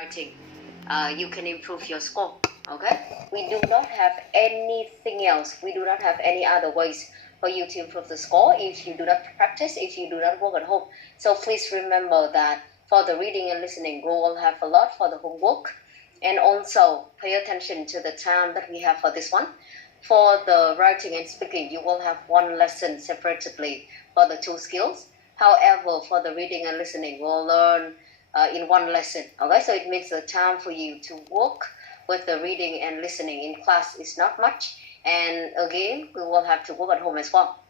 writing, you can improve your score. Okay, we do not have anything else. We do not have any other ways for you to improve the score if you do not practice, if you do not work at home. So please remember that for the reading and listening, we will have a lot for the homework, and also pay attention to the time that we have for this one. For the writing and speaking, you will have one lesson separately for the two skills. However, for the reading and listening, we'll learn in one lesson. Okay, so it makes the time for you to work with the reading and listening in class is not much. And again, we will have to work at home as well.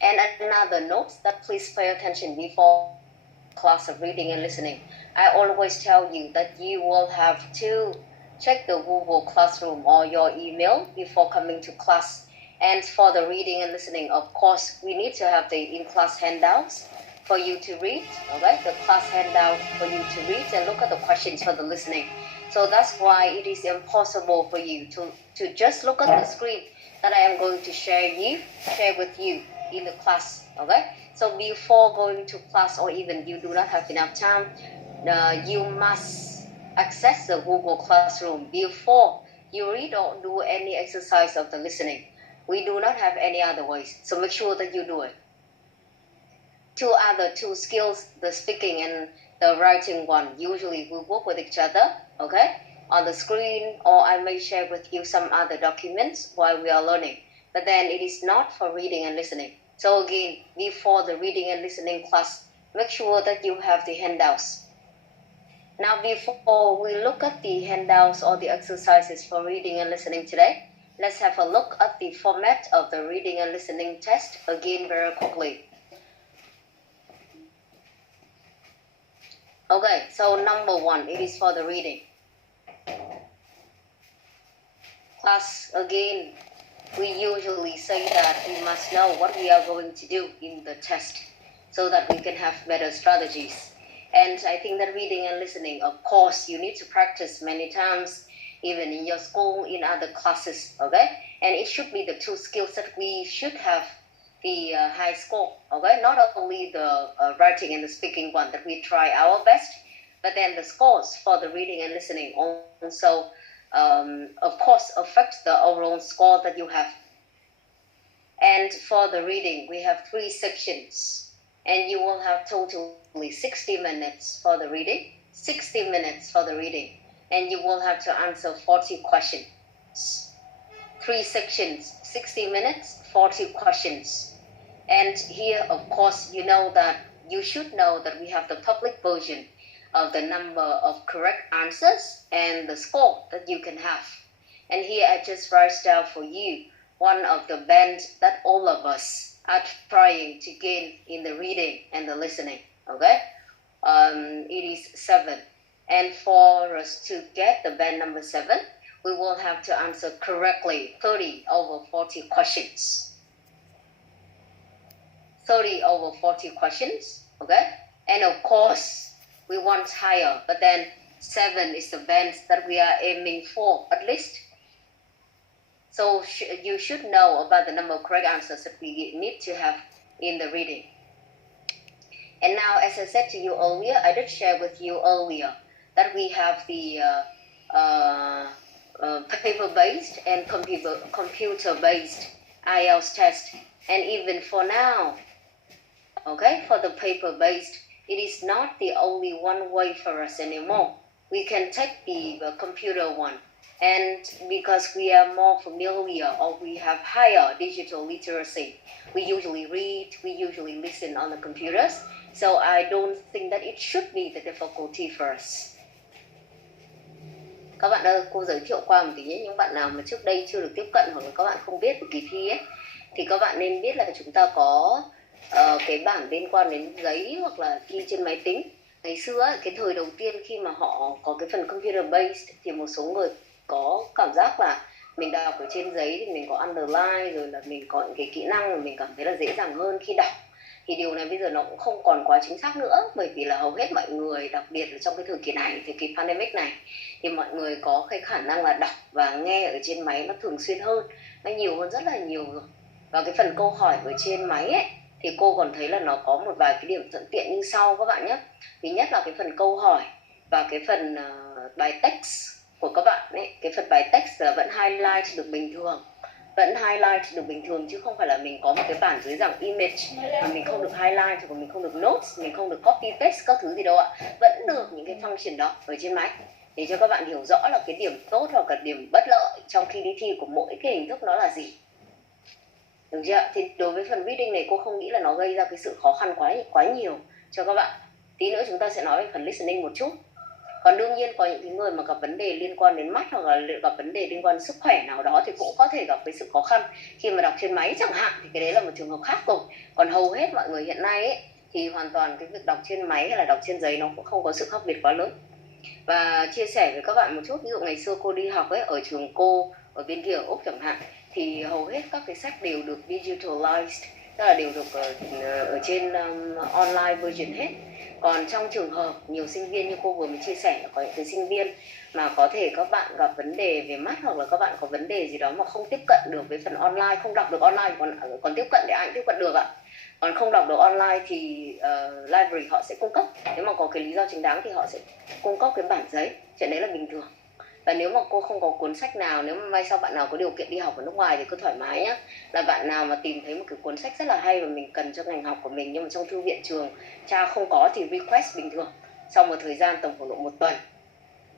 And another note that please pay attention before class of reading and listening. I always tell you that you will have to check the Google Classroom or your email before coming to class. And for the reading and listening, of course, we need to have the in-class handouts for you to read, okay? The class handout for you to read and look at the questions for the listening. So that's why it is impossible for you to just look at the screen that I am going to share with you in the class, okay? So before going to class, or even you do not have enough time, you must access the Google Classroom before you read or do any exercise of the listening. We do not have any other ways, so make sure that you do it. Two skills, the speaking and the writing one, usually we work with each other, okay, on the screen, or I may share with you some other documents while we are learning. But then it is not for reading and listening. So again, before the reading and listening class, make sure that you have the handouts. Now, before we look at the handouts or the exercises for reading and listening today, let's have a look at the format of the reading and listening test again very quickly. Okay, so number one, it is for the reading. Class, again, we usually say that we must know what we are going to do in the test so that we can have better strategies. And I think that reading and listening, of course, you need to practice many times, even in your school, in other classes, okay? And it should be the two skills that we should have the high score, okay? Not only the writing and the speaking one that we try our best, but then the scores for the reading and listening also, of course, affect the overall score that you have. And for the reading, we have 3 sections, and you will have totally 60 minutes for the reading, 60 minutes for the reading, and you will have to answer 40 questions. 3 sections, 60 minutes, 40 questions. And here, of course, you should know that we have the public version of the number of correct answers and the score that you can have. And here I just write down for you one of the bands that all of us are trying to gain in the reading and the listening, okay? It is 7. And for us to get the band number 7, we will have to answer correctly 30 over 40 questions. 30 over 40 questions, okay? And of course, we want higher, but then 7 is the band that we are aiming for, at least. So you should know about the number of correct answers that we need to have in the reading. And now, as I said to you earlier, I did share with you earlier that we have the paper-based and computer-based IELTS test. And even for now, okay, for the paper-based, it is not the only one way for us anymore. We can take the computer one. And because we are more familiar or we have higher digital literacy, we usually read, we usually listen on the computers. So I don't think that it should be the difficulty for us. Các bạn ơi, cô giới thiệu qua một tí nhé. Những bạn nào mà trước đây chưa được tiếp cận hoặc là các bạn không biết về kỳ thi ấy, thì các bạn nên biết là chúng ta có cái bảng liên quan đến giấy hoặc là thi trên máy tính. Ngày xưa ấy, cái thời đầu tiên khi mà họ có cái phần computer based thì một số người có cảm giác là mình đọc ở trên giấy thì mình có underline, rồi là mình có những cái kỹ năng mà mình cảm thấy là dễ dàng hơn khi đọc. Thì điều này bây giờ nó cũng không còn quá chính xác nữa, bởi vì là hầu hết mọi người, đặc biệt là trong cái thời kỳ này, thời kỳ pandemic này, thì mọi người có cái khả năng là đọc và nghe ở trên máy nó thường xuyên hơn, nó nhiều hơn rất là nhiều rồi. Và cái phần câu hỏi ở trên máy ấy, thì cô còn thấy là nó có một vài cái điểm thuận tiện như sau các bạn nhé. Thứ nhất là cái phần câu hỏi Và cái phần bài text của các bạn ấy, cái phần bài text là vẫn highlight được bình thường, vẫn highlight được bình thường, chứ không phải là mình có một cái bản dưới dạng image mà mình không được highlight, hoặc mình không được notes, mình không được copy paste các thứ gì đâu ạ. Vẫn được những cái function đó ở trên máy, để cho các bạn hiểu rõ là cái điểm tốt hoặc là điểm bất lợi trong khi đi thi của mỗi cái hình thức nó là gì. Được chưa? Thì đối với phần reading này cô không nghĩ là nó gây ra cái sự khó khăn quá nhiều cho các bạn. Tí nữa chúng ta sẽ nói về phần listening một chút. Còn đương nhiên có những cái người mà gặp vấn đề liên quan đến mắt, hoặc là gặp vấn đề liên quan đến sức khỏe nào đó thì cũng có thể gặp cái sự khó khăn khi mà đọc trên máy chẳng hạn, thì cái đấy là một trường hợp khác rồi. Còn hầu hết mọi người hiện nay ấy, thì hoàn toàn cái việc đọc trên máy hay là đọc trên giấy nó cũng không có sự khác biệt quá lớn. Và chia sẻ với các bạn một chút, ví dụ ngày xưa cô đi học ấy, ở trường cô ở bên kia ở Úc chẳng hạn, thì hầu hết các cái sách đều được digitalized, tức là đều được ở trên online version hết. Còn trong trường hợp nhiều sinh viên như cô vừa mới chia sẻ, có những cái sinh viên mà có thể các bạn gặp vấn đề về mắt, hoặc là các bạn có vấn đề gì đó mà không tiếp cận được với phần online, không đọc được online, còn tiếp cận để ai cũng tiếp cận được ạ. Còn không đọc được online thì library họ sẽ cung cấp, nếu mà có cái lý do chính đáng thì họ sẽ cung cấp cái bản giấy, chuyện đấy là bình thường. Và nếu mà cô không có cuốn sách nào, nếu mà mai sau bạn nào có điều kiện đi học ở nước ngoài thì cứ thoải mái nhá, là bạn nào mà tìm thấy một cái cuốn sách rất là hay và mình cần cho ngành học của mình, nhưng mà trong thư viện trường cha không có thì request bình thường, sau một thời gian tầm khoảng độ 1 tuần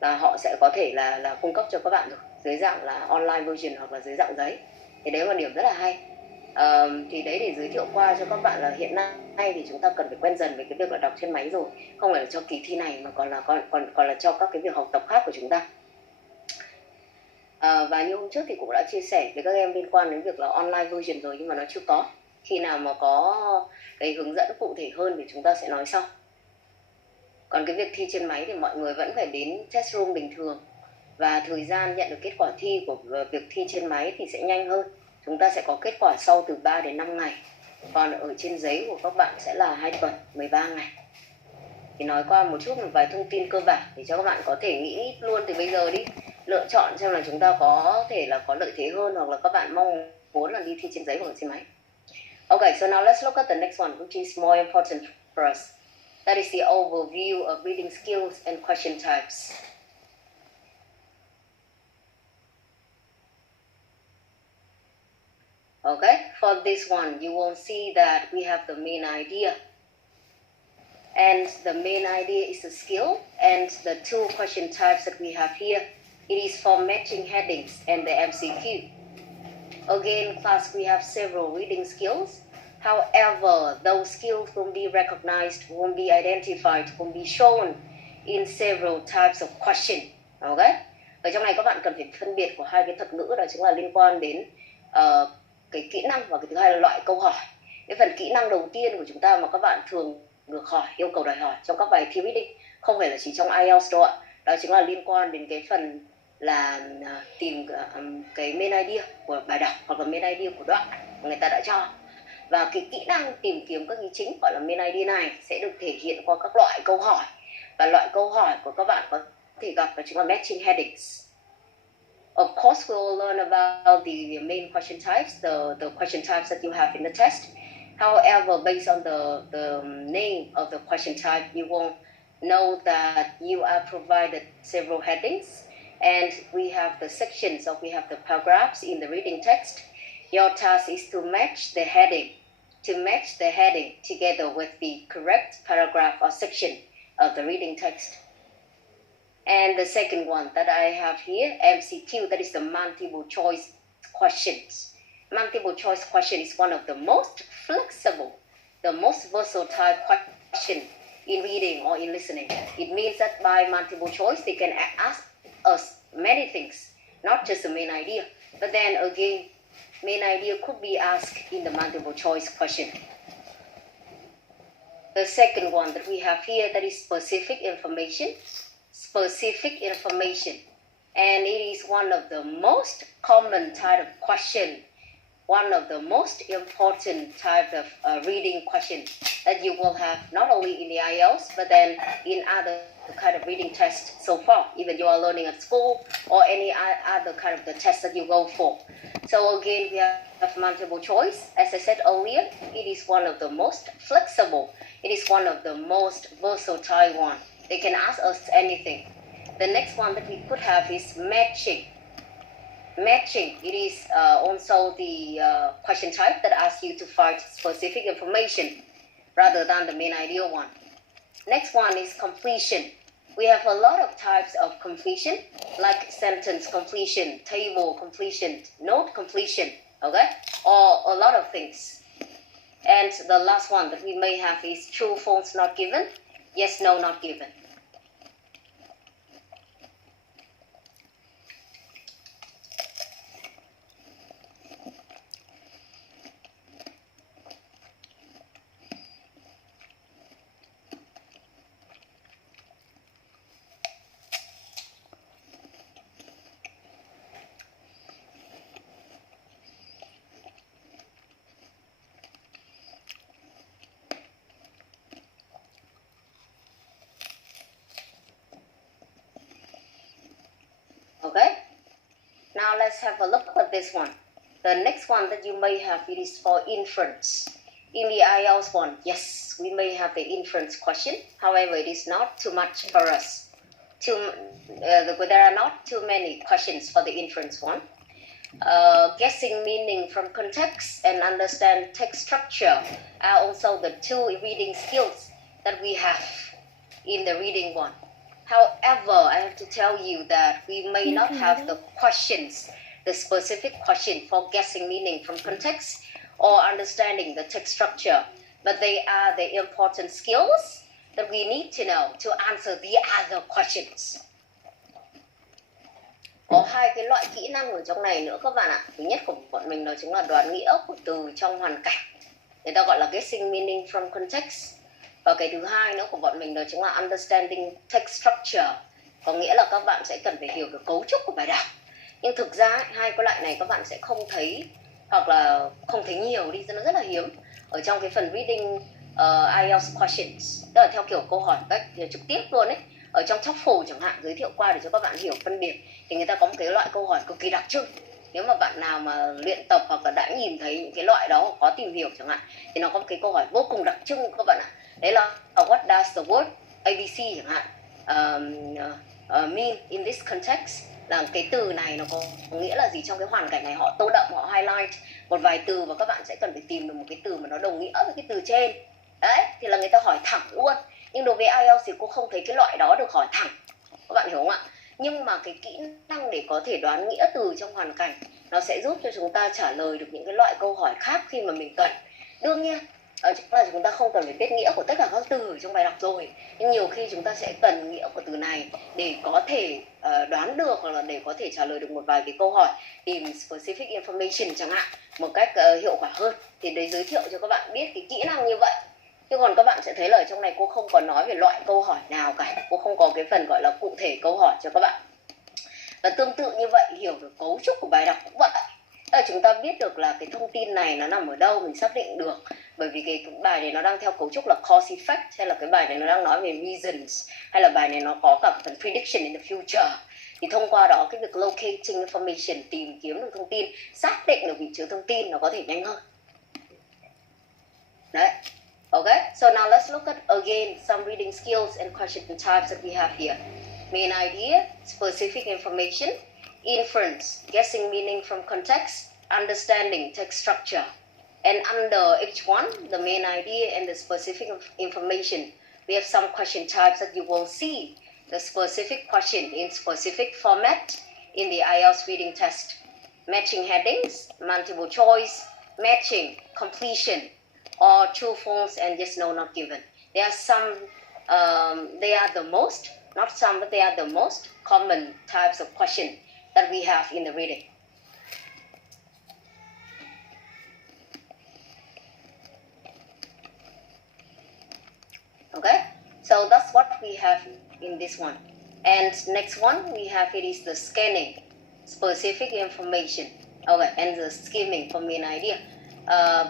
là họ sẽ có thể là cung cấp cho các bạn rồi, dưới dạng là online version hoặc là dưới dạng giấy. Thì đấy là một điểm rất là hay. Thì đấy, để giới thiệu qua cho các bạn là hiện nay thì chúng ta cần phải quen dần với cái việc là đọc trên máy rồi, không phải là cho kỳ thi này mà còn là cho các cái việc học tập khác của chúng ta. Và như hôm trước thì cũng đã chia sẻ với các em liên quan đến việc là online version rồi, nhưng mà nó chưa có. Khi nào mà có cái hướng dẫn cụ thể hơn thì chúng ta sẽ nói sau. Còn cái việc thi trên máy thì mọi người vẫn phải đến test room bình thường, và thời gian nhận được kết quả thi của việc thi trên máy thì sẽ nhanh hơn. Chúng ta sẽ có kết quả sau từ 3 đến 5 ngày. Còn ở trên giấy của các bạn sẽ là 2 tuần, 13 ngày. Thì nói qua một vài thông tin cơ bản để cho các bạn có thể nghĩ luôn từ bây giờ đi, lựa chọn xem là chúng ta có thể là có lợi thế hơn, hoặc là các bạn mong muốn là đi thi trên giấy hoặc trên máy. Okay, so now let's look at the next one, which is more important for us. That is the overview of reading skills and question types. Okay, for this one, you will see that we have the main idea. And the main idea is the skill, and the two question types that we have here, it is for matching headings and the MCQ. Again, class, we have several reading skills. However, those skills won't be recognized, won't be identified, won't be shown in several types of question. Okay? Ở trong này các bạn cần phải phân biệt của hai cái thuật ngữ, đó chính là liên quan đến cái kỹ năng, và cái thứ hai là loại câu hỏi. Cái phần kỹ năng đầu tiên của chúng ta mà các bạn thường được hỏi, yêu cầu đòi hỏi trong các bài thi reading, không phải là chỉ trong IELTS đâu ạ. Đó chính là liên quan đến cái phần là tìm cái main idea của bài đọc, hoặc là main idea của đoạn mà người ta đã cho. Và cái kỹ năng tìm kiếm các ý chính gọi là main idea này sẽ được thể hiện qua các loại câu hỏi. Và loại câu hỏi của các bạn có thể gặp đó chính là matching headings. Of course, we will learn about the main question types, the question types that you have in the test. However, based on the name of the question type, you will know that you are provided several headings, and we have the sections, or we have the paragraphs in the reading text. Your task is to match the heading, together with the correct paragraph or section of the reading text. And the second one that I have here, MCQ, that is the multiple choice questions. Multiple choice question is one of the most flexible, the most versatile question in reading or in listening. It means that by multiple choice, they can ask us many things, not just the main idea. But then again, main idea could be asked in the multiple choice question. The second one that we have here, that is specific information. Specific information. And it is one of the most common type of question, one of the most important type of reading question that you will have not only in the IELTS, but then in other kind of reading tests so far, even you are learning at school or any other kind of the test that you go for. So again, we have multiple choice. As I said earlier, it is one of the most flexible. It is one of the most versatile one. They can ask us anything. The next one that we could have is matching. Matching, it is also the question type that asks you to find specific information rather than the main idea one. Next one is completion. We have a lot of types of completion, like sentence completion, table completion, note completion, okay? Or a lot of things. And the last one that we may have is true, false, not given, yes, no, not given. Okay, now let's have a look at this one. The next one that you may have, it is for inference. In the IELTS one, yes, we may have the inference question. However, it is not too much for us. There are not too many questions for the inference one. Guessing meaning from context and understand text structure are also the two reading skills that we have in the reading one. However, I have to tell you that we may not have the questions, the specific question for guessing meaning from context or understanding the text structure, but they are the important skills that we need to know to answer the other questions. Có hai cái loại kỹ năng ở trong này nữa các bạn ạ. Thứ nhất của bọn mình đó chính là đoán nghĩa của từ trong hoàn cảnh. Người ta gọi là guessing meaning from context. Và cái thứ hai nữa của bọn mình đó chính là understanding text structure. Có nghĩa là các bạn sẽ cần phải hiểu được cấu trúc của bài đọc. Nhưng thực ra hai cái loại này các bạn sẽ không thấy, hoặc là không thấy nhiều đi, nó rất là hiếm ở trong cái phần reading IELTS questions, đó là theo kiểu câu hỏi cách trực tiếp luôn ấy. Ở trong TOEFL chẳng hạn, giới thiệu qua để cho các bạn hiểu phân biệt, thì người ta có một cái loại câu hỏi cực kỳ đặc trưng. Nếu mà bạn nào mà luyện tập hoặc là đã nhìn thấy những cái loại đó hoặc có tìm hiểu chẳng hạn, thì nó có một cái câu hỏi vô cùng đặc trưng các bạn ạ. Đấy là what does the word ABC chẳng hạn mean in this context, là cái từ này nó có nghĩa là gì trong cái hoàn cảnh này. Họ tô đậm, họ highlight một vài từ và các bạn sẽ cần phải tìm được một cái từ mà nó đồng nghĩa với cái từ trên. Đấy, thì là người ta hỏi thẳng luôn. Nhưng đối với IELTS thì cô không thấy cái loại đó được hỏi thẳng. Các bạn hiểu không ạ? Nhưng mà cái kỹ năng để có thể đoán nghĩa từ trong hoàn cảnh nó sẽ giúp cho chúng ta trả lời được những cái loại câu hỏi khác khi mà mình cần. Đương nhiên là chúng ta không cần phải biết nghĩa của tất cả các từ ở trong bài đọc rồi, nhưng nhiều khi chúng ta sẽ cần nghĩa của từ này để có thể đoán được, hoặc là để có thể trả lời được một vài cái câu hỏi, tìm specific information chẳng hạn một cách hiệu quả hơn. Thì đấy, giới thiệu cho các bạn biết cái kỹ năng như vậy. Chứ còn các bạn sẽ thấy là ở trong này cô không có nói về loại câu hỏi nào cả, cô không có cái phần gọi là cụ thể câu hỏi cho các bạn. Và tương tự như vậy, hiểu được cấu trúc của bài đọc cũng vậy. Là chúng ta biết được là cái thông tin này nó nằm ở đâu, mình xác định được. Bởi vì cái bài này nó đang theo cấu trúc là cause effect, hay là cái bài này nó đang nói về reasons, hay là bài này nó có cả phần prediction in the future. Thì thông qua đó cái việc locating information, tìm kiếm được thông tin, xác định được vị trí thông tin nó có thể nhanh hơn. Đấy. Okay, so now let's look at again some reading skills and question types that we have here. Main idea, specific information, inference, guessing meaning from context, understanding text structure. And under each one, the main idea and the specific information, we have some question types that you will see the specific question in specific format in the IELTS reading test. Matching headings, multiple choice, matching, completion, or true, false, and yes, no, not given. There are some, they are the most, not some, but they are the most common types of question that we have in the reading. Okay, so that's what we have in this one. And next one we have, it is the scanning, specific information. Okay, and the skimming for main idea.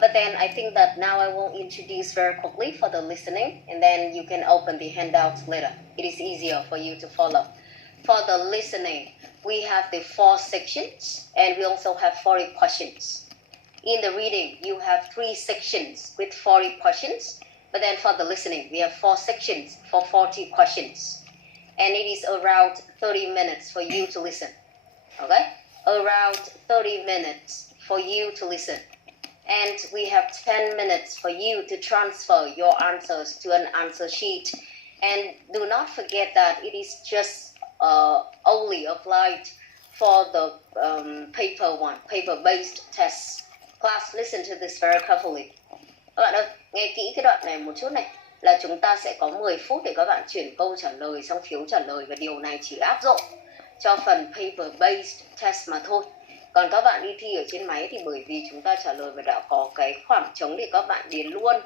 But then I think that now I will introduce very quickly for the listening, and then you can open the handouts later. It is easier for you to follow. For the listening, we have the 4 sections, and we also have 40 questions. In the reading, you have 3 sections with 40 questions, But then for the listening, we have 4 sections for 40 questions. And it is around 30 minutes for you to listen. Okay? Around 30 minutes for you to listen. And we have 10 minutes for you to transfer your answers to an answer sheet. And do not forget that it is just only applied for the paper one, paper-based test. Class, listen to this very carefully. Các bạn ơi, nghe kỹ cái đoạn này một chút này. Là chúng ta sẽ có 10 phút để các bạn chuyển câu trả lời sang phiếu trả lời. Và điều này chỉ áp dụng cho phần paper-based test mà thôi. Còn các bạn đi thi ở trên máy thì bởi vì chúng ta trả lời và đã có cái khoảng trống để các bạn điền luôn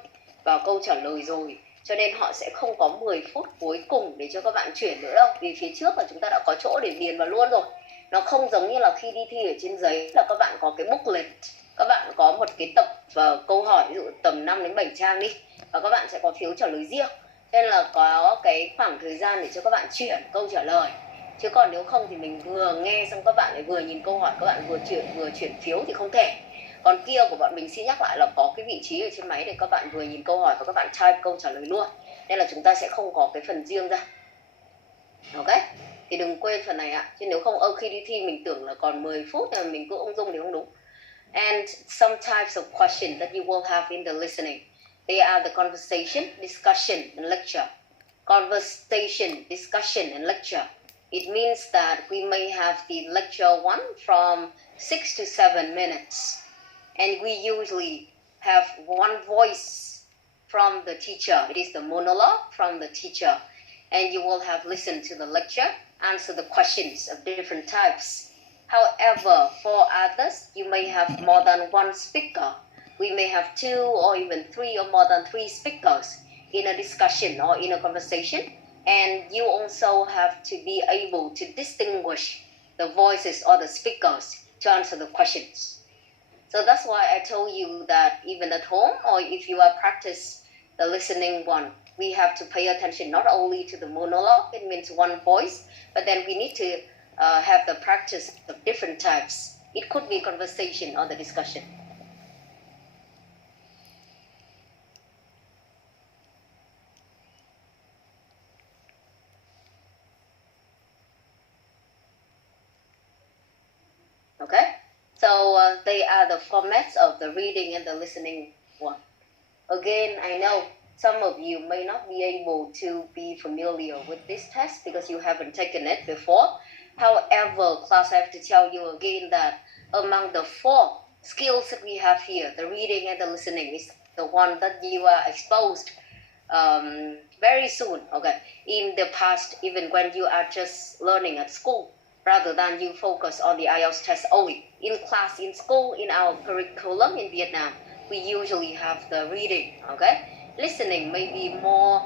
vào câu trả lời rồi, cho nên họ sẽ không có 10 phút cuối cùng để cho các bạn chuyển nữa đâu. Vì phía trước là chúng ta đã có chỗ để điền vào luôn rồi. Nó không giống như là khi đi thi ở trên giấy là các bạn có cái booklet, các bạn có một cái tập câu hỏi ví dụ tầm 5 đến 7 trang đi, và các bạn sẽ có phiếu trả lời riêng. Nên là có cái khoảng thời gian để cho các bạn chuyển câu trả lời. Chứ còn nếu không thì mình vừa nghe xong các bạn lại vừa nhìn câu hỏi, các bạn vừa chuyển phiếu thì không thể. Còn kia của bọn mình xin nhắc lại là có cái vị trí ở trên máy để các bạn vừa nhìn câu hỏi và các bạn type câu trả lời luôn. Nên là chúng ta sẽ không có cái phần riêng ra. Ok? Thì đừng quên phần này ạ. Chứ nếu không khi đi thi mình tưởng là còn 10 phút mà mình cứ ung dung thì không đúng. And some types of questions that you will have in the listening. They are the conversation, discussion, and lecture. Conversation, discussion, and lecture. It means that we may have the lecture one from 6 to 7 minutes. And we usually have one voice from the teacher. It is the monologue from the teacher. And you will have listened to the lecture, answer the questions of different types. However, for others, you may have more than one speaker. We may have 2 or even 3 or more than 3 speakers in a discussion or in a conversation. And you also have to be able to distinguish the voices or the speakers to answer the questions. So that's why I told you that even at home or if you are practice the listening one, we have to pay attention not only to the monologue, it means one voice, but then we need to have the practice of different types. It could be conversation or the discussion. Okay, so they are the formats of the reading and the listening one. Again, I know some of you may not be able to be familiar with this test because you haven't taken it before. However, class, I have to tell you again that among the 4 skills that we have here, the reading and the listening is the one that you are exposed very soon, okay, in the past, even when you are just learning at school, rather than you focus on the IELTS test only. In class, in school, in our curriculum in Vietnam, we usually have the reading, okay? Listening may be more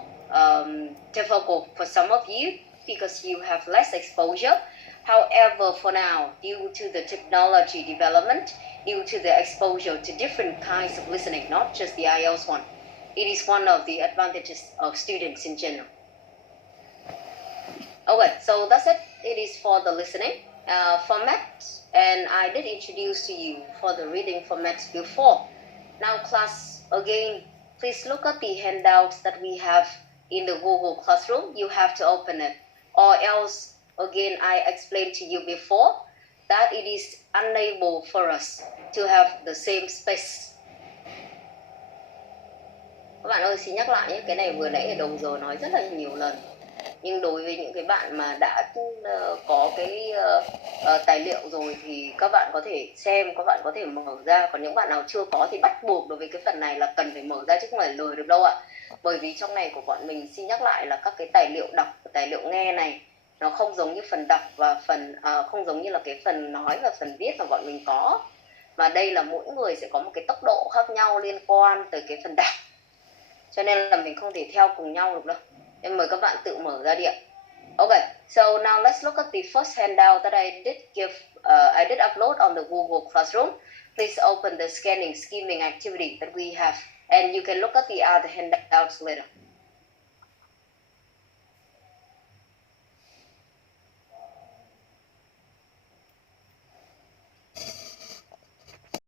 difficult for some of you because you have less exposure. However, for now, due to the technology development, due to the exposure to different kinds of listening, not just the IELTS one, it is one of the advantages of students in general. Okay, so that's it. It is for the listening format, and I did introduce to you for the reading formats before. Now, class, again, please look at the handouts that we have in the Google Classroom. You have to open it, or else, again, I explained to you before that it is unable for us to have the same space. Các bạn ơi, xin nhắc lại nhé, cái này vừa nãy ở đầu giờ nói rất là nhiều lần. Nhưng đối với những cái bạn mà đã có cái tài liệu rồi thì các bạn có thể xem, các bạn có thể mở ra. Còn những bạn nào chưa có thì bắt buộc đối với cái phần này là cần phải mở ra chứ không phải lười được đâu ạ. Bởi vì trong này của bọn mình xin nhắc lại là các cái tài liệu đọc và tài liệu nghe này nó không giống như phần đọc và phần không giống như là cái phần nói và phần viết mà bọn mình có. Mà đây là mỗi người sẽ có một cái tốc độ khác nhau liên quan tới cái phần đọc. Cho nên là mình không thể theo cùng nhau được đâu. Em mời các bạn tự mở ra đi ạ. Okay, so now let's look at the first handout that I did upload on the Google Classroom. Please open the scanning skimming activity that we have, and you can look at the other handouts later.